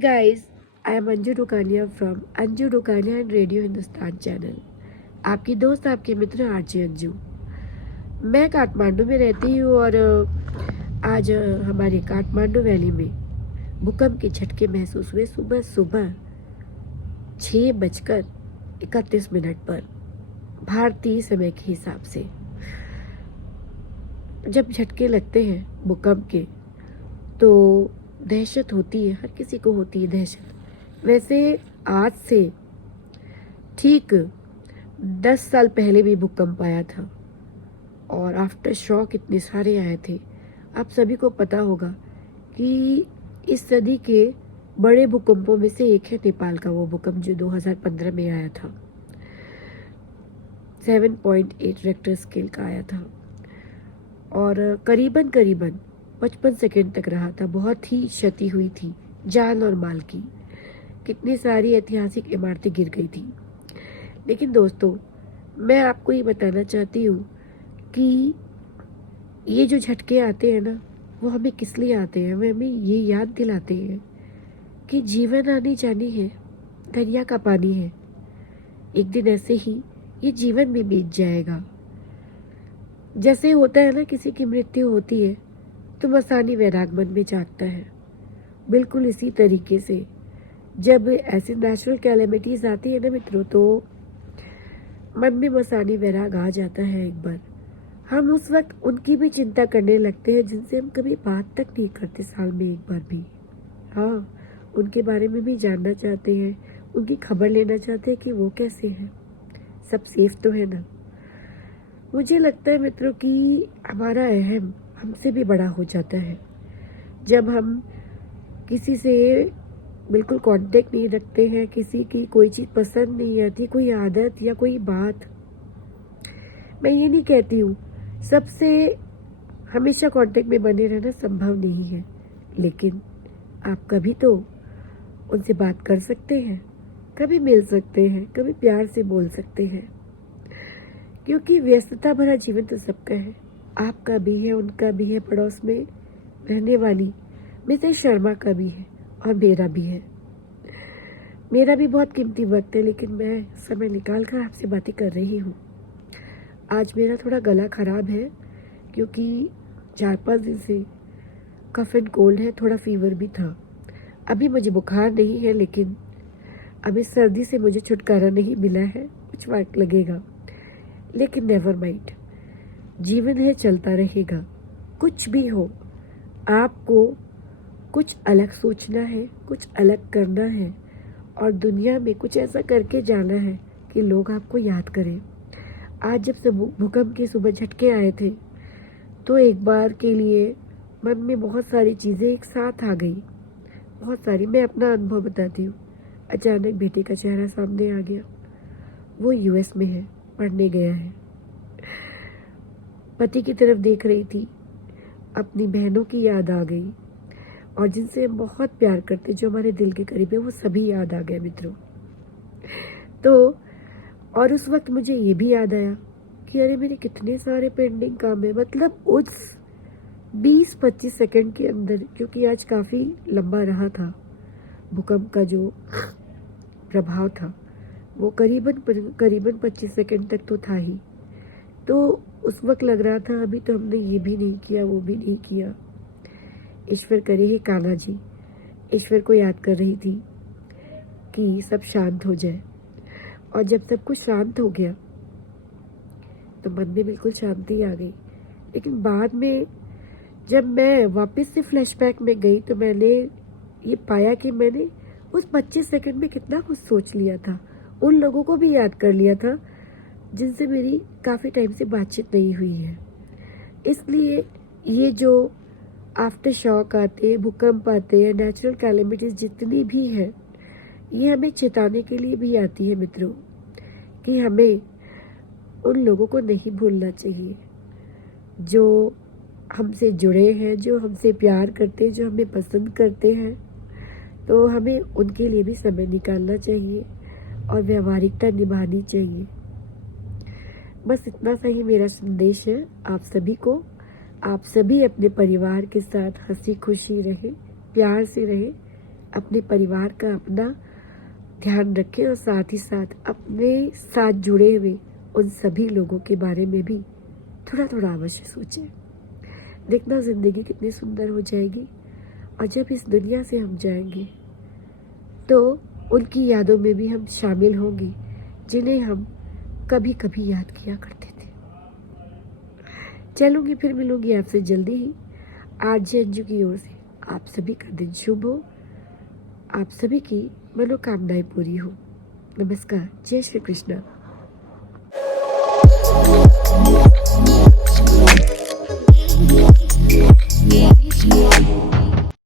guys, I am Anju Rukania from Anju Rukania and radio Hindustan channel. आपकी दोस्त आपके मित्र RJ Anju. मैं काठमांडू में रहती हूँ और आज हमारे काठमांडू वैली में भूकंप के झटके महसूस हुए सुबह सुबह 6:31 पर भारतीय समय के हिसाब से। जब झटके लगते हैं भूकंप के तो दहशत होती है, हर किसी को होती है दहशत। वैसे आज से ठीक 10 साल पहले भी भूकंप आया था और आफ्टर शॉक इतने सारे आए थे। आप सभी को पता होगा कि इस सदी के बड़े भूकंपों में से एक है नेपाल का वो भूकंप जो 2015 में आया था। 7.8 रेक्टर स्केल का आया था और करीबन 55 सेकंड तक रहा था। बहुत ही क्षति हुई थी जान और माल की। कितनी सारी ऐतिहासिक इमारतें गिर गई थी। लेकिन दोस्तों, मैं आपको ये बताना चाहती हूँ कि ये जो झटके आते हैं ना, वो हमें किस लिए आते हैं। हमें ये याद दिलाते हैं कि जीवन आनी जानी है, दरिया का पानी है। एक दिन ऐसे ही ये जीवन भी बीत जाएगा। जैसे होता है ना, किसी की मृत्यु होती है तो मसानी वैराग मन में जागता है। बिल्कुल इसी तरीके से जब ऐसी नेचुरल कैलेमिटीज आती है ना मित्रों, तो मन में मसानी वैराग आ जाता है। एक बार हम उस वक्त उनकी भी चिंता करने लगते हैं जिनसे हम कभी बात तक नहीं करते साल में एक बार भी। हाँ, उनके बारे में भी जानना चाहते हैं, उनकी खबर लेना चाहते हैं कि वो कैसे हैं, सब सेफ तो है ना। मुझे लगता है मित्रों कि हमारा अहम हमसे भी बड़ा हो जाता है जब हम किसी से बिल्कुल कांटेक्ट नहीं रखते हैं, किसी की कोई चीज़ पसंद नहीं आती, कोई आदत या कोई बात। मैं ये नहीं कहती हूँ सबसे हमेशा कांटेक्ट में बने रहना संभव नहीं है, लेकिन आप कभी तो उनसे बात कर सकते हैं, कभी मिल सकते हैं, कभी प्यार से बोल सकते हैं। क्योंकि व्यस्तता भरा जीवन तो सबका है, आपका भी है, उनका भी है, पड़ोस में रहने वाली मिसेस शर्मा का भी है और मेरा भी है। मेरा भी बहुत कीमती वक्त है, लेकिन मैं समय निकाल कर आपसे बातें कर रही हूँ। आज मेरा थोड़ा गला खराब है क्योंकि 4-5 दिन से कफ एंड कोल्ड है, थोड़ा फीवर भी था। अभी मुझे बुखार नहीं है, लेकिन अभी सर्दी से मुझे छुटकारा नहीं मिला है, कुछ वक्त लगेगा। लेकिन नेवर माइंड, जीवन है, चलता रहेगा। कुछ भी हो, आपको कुछ अलग सोचना है, कुछ अलग करना है और दुनिया में कुछ ऐसा करके जाना है कि लोग आपको याद करें। आज जब से भूकंप के सुबह झटके आए थे तो एक बार के लिए मन में बहुत सारी चीज़ें एक साथ आ गई, बहुत सारी। मैं अपना अनुभव बताती हूँ। अचानक बेटे का चेहरा सामने आ गया। वो यूएस में है, पढ़ने गया है। पति की तरफ देख रही थी, अपनी बहनों की याद आ गई और जिनसे हम बहुत प्यार करते, जो हमारे दिल के करीब है, वो सभी याद आ गए मित्रों। तो और उस वक्त मुझे ये भी याद आया कि अरे मेरे कितने सारे पेंडिंग काम है। मतलब उस 20-25 सेकंड के अंदर, क्योंकि आज काफ़ी लंबा रहा था भूकंप का जो प्रभाव था, वो करीबन 25 सेकंड तक तो था ही। तो उस वक्त लग रहा था अभी तो हमने ये भी नहीं किया, वो भी नहीं किया। ईश्वर करे हे कान्हा जी, ईश्वर को याद कर रही थी कि सब शांत हो जाए। और जब सब कुछ शांत हो गया तो मन में बिल्कुल शांति आ गई। लेकिन बाद में जब मैं वापस से फ्लैशबैक में गई तो मैंने ये पाया कि मैंने उस 25 सेकंड में कितना कुछ सोच लिया था। उन लोगों को भी याद कर लिया था जिनसे मेरी काफ़ी टाइम से बातचीत नहीं हुई है। इसलिए ये जो आफ्टर शॉक आते हैं, भूकंप आते हैं, नेचुरल कैलेमिटीज जितनी भी है, ये हमें चेताने के लिए भी आती है मित्रों कि हमें उन लोगों को नहीं भूलना चाहिए जो हमसे जुड़े हैं, जो हमसे प्यार करते हैं, जो हमें पसंद करते हैं। तो हमें उनके लिए भी समय निकालना चाहिए और व्यवहारिकता निभानी चाहिए। बस इतना सा ही मेरा संदेश है आप सभी को। आप सभी अपने परिवार के साथ हंसी खुशी रहें, प्यार से रहें, अपने परिवार का अपना ध्यान रखें और साथ ही साथ अपने साथ जुड़े हुए उन सभी लोगों के बारे में भी थोड़ा थोड़ा अवश्य सोचें। देखना ज़िंदगी कितनी सुंदर हो जाएगी, और जब इस दुनिया से हम जाएंगे तो उनकी यादों में भी हम शामिल होंगे जिन्हें हम कभी कभी याद किया करते थे। चलूँगी, फिर मिलूँगी आपसे जल्दी ही। आज अंजू की ओर से आप सभी का दिन शुभ हो, आप सभी की मनोकामनाएं पूरी हो। नमस्कार, जय श्री कृष्ण।